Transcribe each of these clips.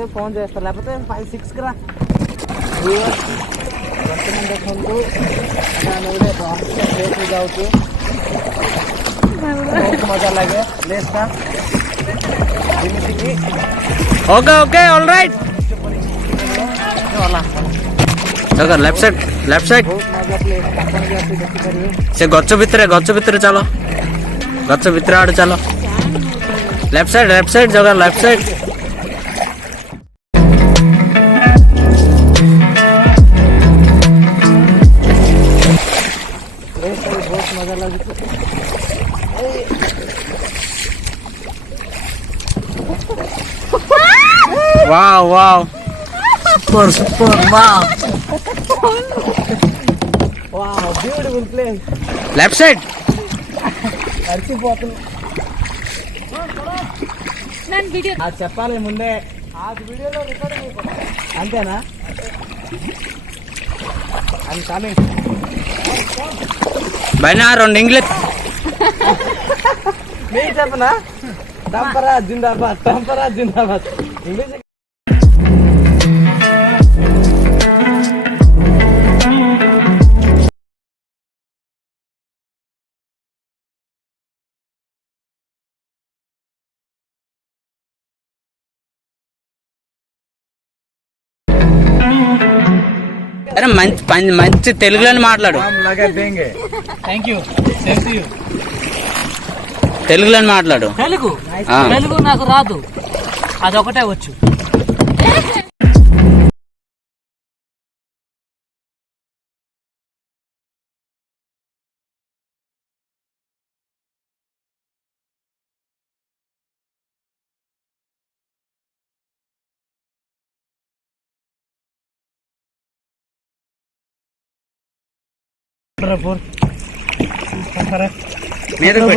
लेते पहुंच जाए लेते 5-6 करा बर्तमान देखो हो जाऊँ बहुत मजा लगे प्लेस का ओके ओके ऑल राइट जगह लेफ्ट साइड बहुत मजा प्लेस आपण भी आसी देखि परिए से गच्छ भितर चलो गच्छ भितर आड़ चलो लेफ्ट साइड जगह लेफ्ट साइड बहुत मजा लगे वाव वाव सुपर वाव वाव ब्यूटीफुल प्लेस लेफ्ट साइड అరిచిపోతుంది నేను వీడియో అది చెప్పాలి ముందే ఆ వీడియోలో రికార్డింగ్ అయిపోతుంది అంతేనా ఐమ్ కమింగ్ బైనా రెండు ఇంగ్లీష్ మీకు చెప్పనా తంపరా జిందాబాద్ ఇంగ్లీష్ అరే మంచి తెలుగులోనే మాట్లాడు thank you same to you తెలుగులోనే మాట్లాడు తెలుగు నాకు రాదు అదొకటే వచ్చు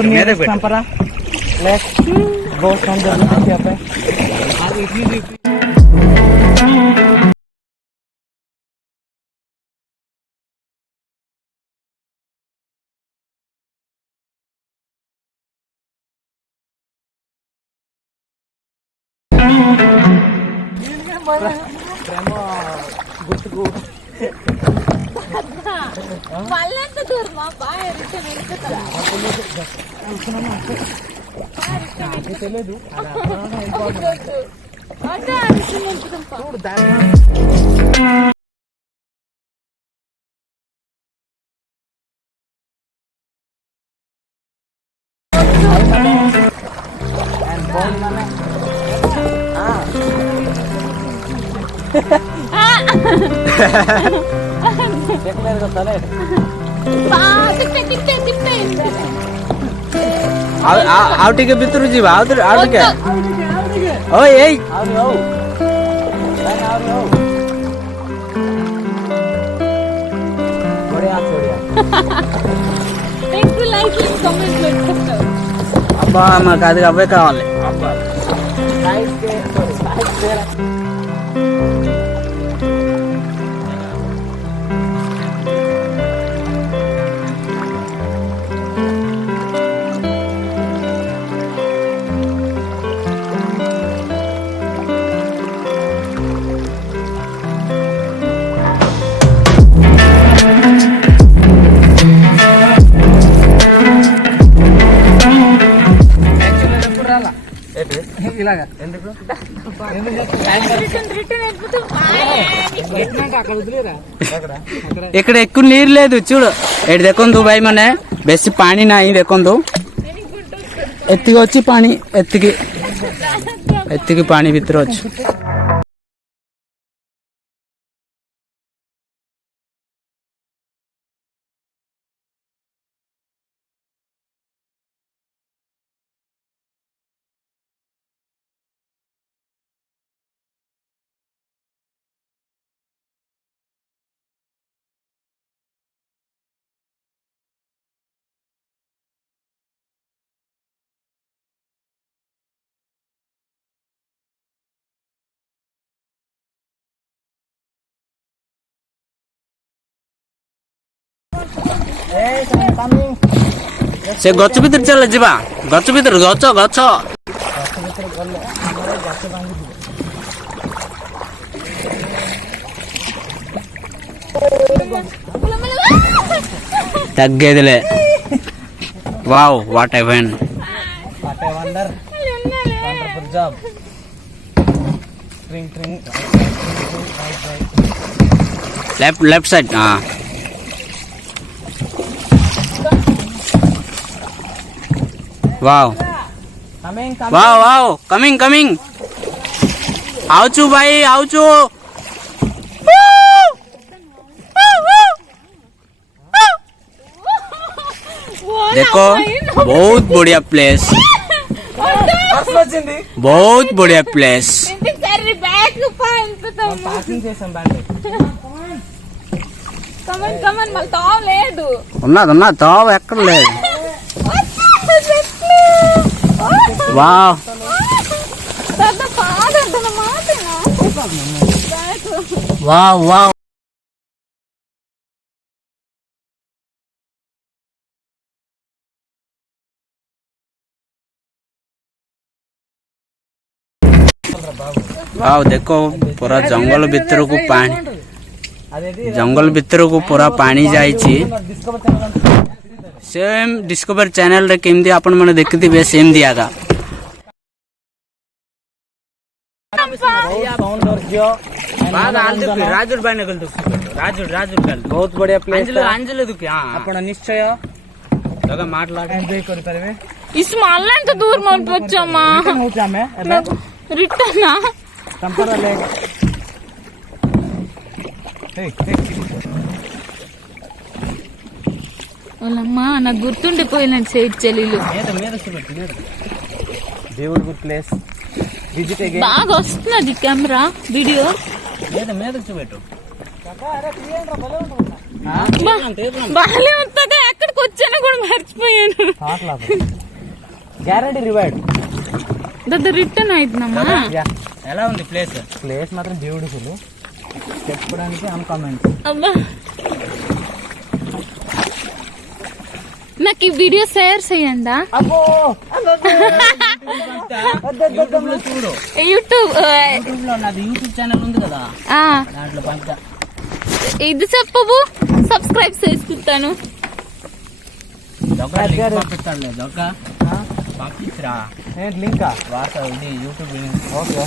మీద పెట్టు తంపరా let's go from the cafe గుర్తుకు మళ్ళంత దూరమా బాగా తెలియదు ଆଉ ଟିକେ ଭିତରୁ ଯିବା ଆଉ ଟିକେ ଓଏ ଏଇ అబ్బా మాకు అది అవే కావాలి ఇలాగా ఎందుకు అక్కడ వదిలేరా ఇక్కడ ఎక్కువ నీరు లేదు చూడు ఎటు ଦେଖନ୍ତୁ ଭାଇ ମାନେ ବେଶୀ ପାଣି ନାହିଁ ଦେଖନ୍ତୁ ଏତିକି ଅଛି ପାଣି ଏତିକି ପାଣି ଭିତରେ ଅଛି से गच भीतर चल जा गच भीतर गच गच తగ్గేదిలే wow what even what a wonder wonderful job ట్రింగ్ ట్రింగ్ left side wow coming wow wow coming આવચું ભાઈ આવચું देखो बहुत बढ़िया प्लेस వచ్చింది बहुत बढ़िया प्लेस సరే బ్యాక్ పార్కింగ్ చేసాం బండి కమన్ మళ్ళీ తావు లేదు ఉన్నది తావు ఎక్కడ లేదు వావ్ వావ్ వావ్ वाव देखो पूरा जंगल भीतर को पानी जंगल भीतर को पूरा पानी जाइछि सेम डिस्कवर चैनल रे केमदी आपण माने देखिथिबे सेम दियागा सौंदर्य राजुर भाई ने गलत राजुर कल बहुत बढ़िया प्लेस अंजलि दुखी हां आपण निश्चय जगह माटलाड एंजॉय करि पारबे इस्माल तो दूर मन पचमा होछ हमें एबे रिटर्न कंपरा ले ఓలమ్మా నాకు గుర్తుండిపోయినాడు సైడ్ చెల్లిలు బ్యూటిఫుల్ ప్లేస్ విజిట్ అగైన్ బాగా వస్తున్నది కెమెరా వీడియో మీద చూపెట్టు బాగానే వస్తుందా ఎక్కడికి వచ్చానో కూడా మర్చిపోయాను గ్యారంటీ రివార్డ్ దద్ద రిటర్న్ అవుతుందమ్మా ఎలా ఉంది ప్లేస్ మాత్రం బ్యూటిఫుల్ చెప్పడానికి అన్కామెంట్ అబ్బా నాకు ఈ వీడియో షేర్ చేయండి అబ్బో చూడు యూట్యూబ్ లో నాది యూట్యూబ్ ఛానల్ ఉంది కదా దాంట్లో పంపుతా ఇది చెప్పబు సబ్స్క్రైబ్ చేసుకుంటాను పంపిస్తాడులే దొక్క పంపించరా లింకా వాస ఇది యూట్యూబ్ ఓకే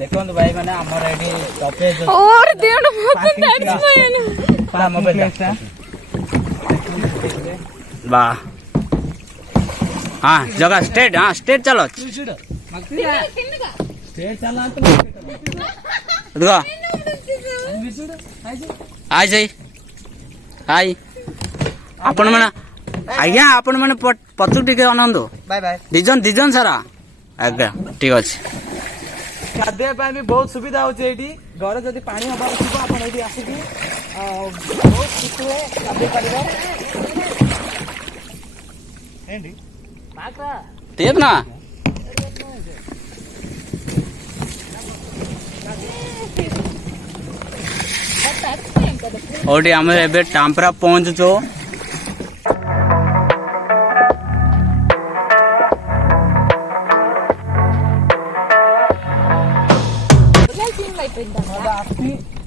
ଦେଖନ୍ତୁ ଭାଇ ମାନେ ଆମର ଏଠି ଷ୍ଟପେଜ ఓరి దేవుడు మొత్తం తడిచిపోయాను బా जगह स्टेट स्टेट चलो ఇదిగో హాయ్ జై హాయ్ ଆପଣ ମାନେ ଆଜ୍ଞା ଆପଣ ମାନେ ପଛକୁ ଟିକେ ଅନାନ୍ତୁ ବାଏ ବାଏ ଦିଜନ ସାରା ଆଜ୍ଞା ଠିକ ଅଛି ଖାଦ୍ୟ ପାଇଁ ବି ବହୁତ ସୁବିଧା ହଉଛି ଏଇଠି ଘରେ ଯଦି ପାଣି ହବାର ଥିବ ଆପଣ ଏଇଠି ଆସିକି ବହୁତ ଖୁସିରେ ଗାଧେଇ ପାରିବେ ତେବ ନା ଓଟି ଆମେ ଏବେ ଟାମ୍ପରା ପହଞ୍ଚୁଛୁ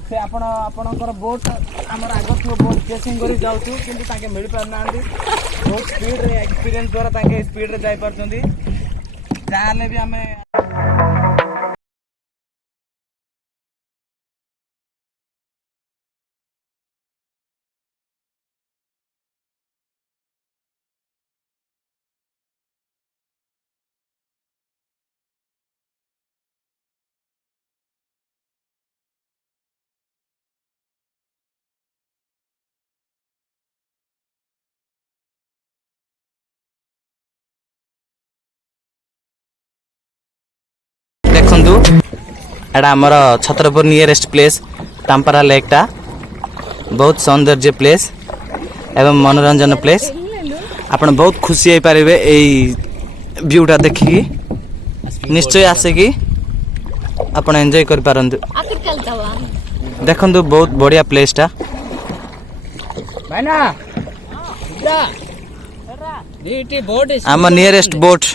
ସେ ଆପଣଙ୍କର ବୋଟ୍ ଆମର ଆଗ ଥିବ ବୋଟ୍ ଚେସିଂ କରି ଯାଉଛୁ କିନ୍ତୁ ତାଙ୍କେ ମିଳିପାରୁନାହାନ୍ତି ବହୁତ ସ୍ପିଡରେ ଏକ୍ସପିରିଏନ୍ସ ଦ୍ୱାରା ତାଙ୍କେ ସ୍ପିଡରେ ଯାଇପାରୁଛନ୍ତି ଯାହାହେଲେ ବି ଆମେ देखु एटा आमर छत्रपुर नियरेस्ट प्लेस टाम्परा लेक टा बहुत सौंदर्य प्लेस एवं मनोरंजन प्लेस आपण बहुत खुशी हो पारे व्यूटा देखिकी निश्चय आसिकी आपण एंजॉय कर पारंतु देखु बहुत बढ़िया प्लेस टा आम नियरेस्ट बोट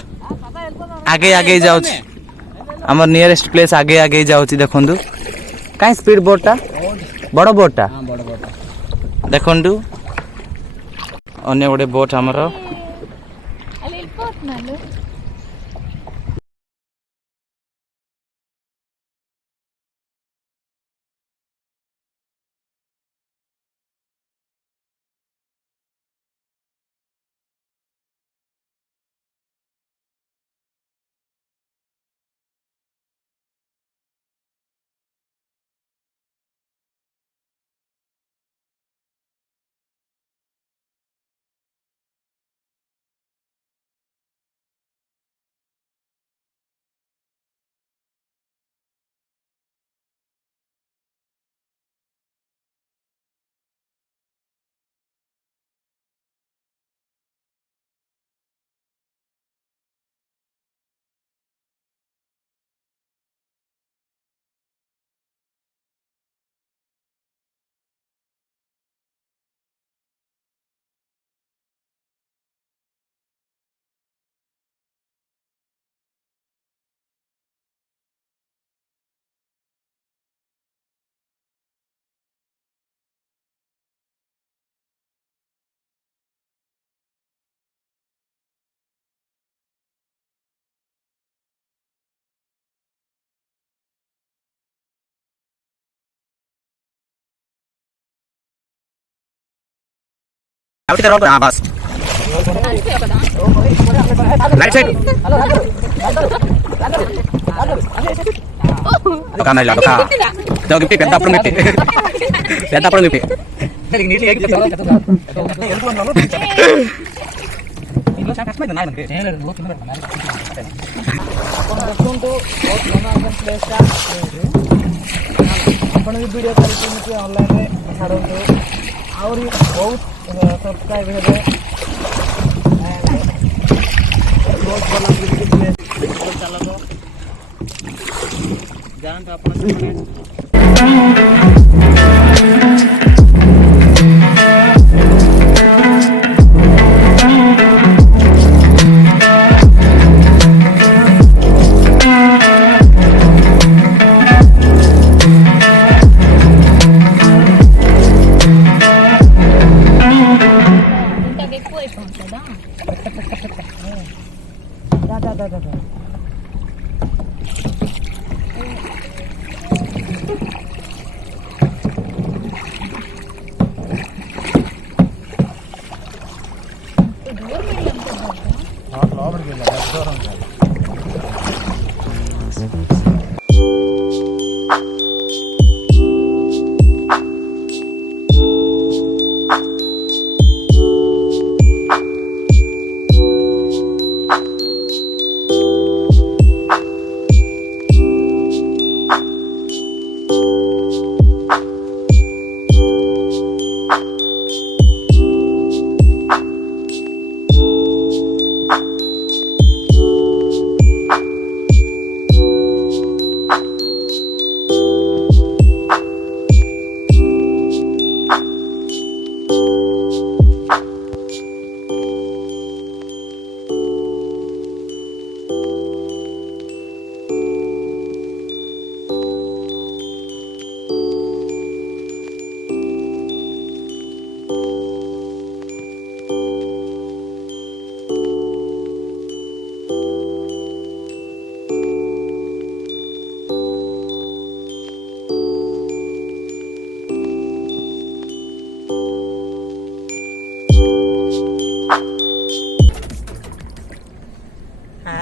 आगे आगे जाऊ आम नियरेस्ट प्लेस आगे आगे जाऊँ देखु कहीं स्पीड बोट टा बड़ बोट टा ଦେଖନ୍ତୁ ଅନ୍ୟ ଗୋଟେ ବୋଟ୍ ଆମର ಅಲ್ಲಿ వెళ్ళిపోతున్నాను बस राइट साइड काना ला का तो गिफ्ट पेद्दा अప్పుడు गिफ्ट ଆପଣ ବି ଭିଡ଼ିଓ କରିକି ଅନଲାଇନରେ ଛାଡ଼ନ୍ତୁ ଆହୁରି ବହୁତ ସବସ୍କ୍ରାଇବ୍ ହେବେ ବହୁତ ଭଲ ଚାଲକ ଯାଆନ୍ତୁ ଆପଣ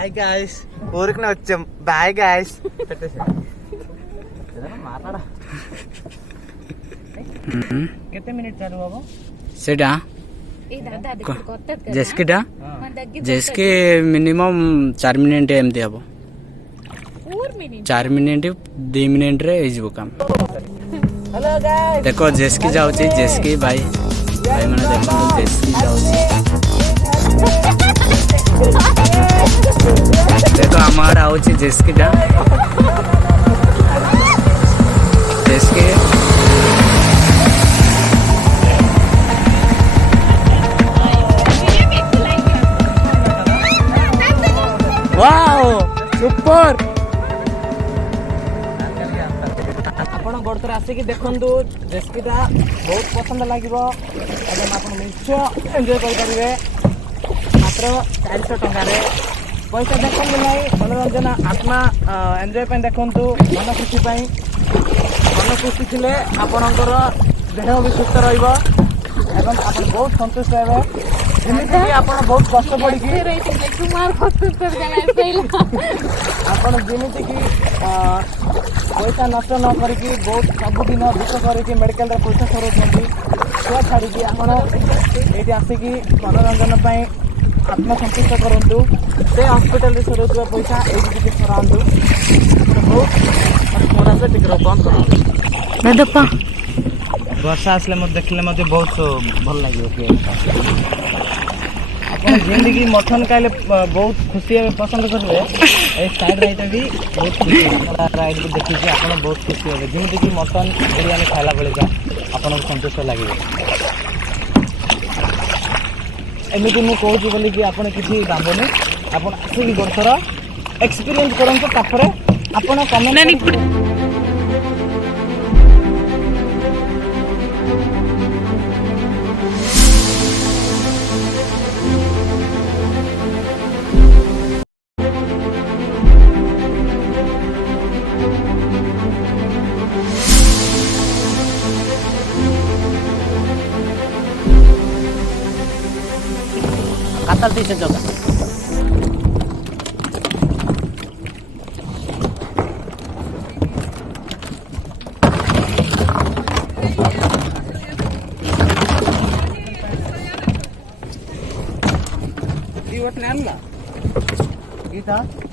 హాయ్ గాయ్స్ ఊరికి వచ్చాం బాయ్ గాయ్స్ మాట్లాడా କେତେ ମିନିଟ୍ ଚାଲୁ ହବ ସେଟା ଜେସ୍କିଟା ଜେସ୍କି ମିନିମମ୍ 4 ମିନିଟ୍ ଏମିତି ହବ 4 ମିନିଟ୍ 2 ମିନିଟ୍ରେ ହେଇଯିବ କାମ ଦେଖ ଜେସ୍କି ଯାଉଛି ଜେସ୍କି ଭାଇ ମାନେ ଦେଖନ୍ତୁ ଜେସ୍କି ଯାଉଛି देखो हमारा आउची जेस्कीटा जेस्की वाओ सुपर ଆପଣ गोड़े आसिक देखु रेस्पीटा बहुत पसंद लगे आप निश्चय एंजॉय करेंगे मात्र 400 टकर पैसा देखते ना मनोरंजन आत्मा एंजॉय देखु मन खुशी मन खुशी थे आपणकर देह भी सुस्थ रहा बहुत संतुष्ट हे जमीती आप बहुत कष्ट पड़ी आप जमीती कि पैसा नष्ट न करी बहुत सबुदिन दुख करके मेडिकल पैसा सराउंट छुआ छाड़ी ये आसिक मनोरंजन आत्मसंतुष्ट करूँ से हस्पिटाल सराउवा पैसा ये सराउंटू बहुत थोड़ा से टिक बंद कर वर्षा आसले देखले बहुत भल लगे आप जिंदगी मटन खाइले बहुत खुशी पसंद करेंगे साइड राइड भी बहुत खुशी राइड को देखिए आप बहुत खुशी हे जमीती कि मटन बिरयानी खाला बेले आपको संतुष्ट लगे एमती मुझे कहूँ बोली कि आप किसी दाबनी आप आसिक गोथर एक्सपीरियंस करूँ आप कमेंट कातल तीसे जगह ये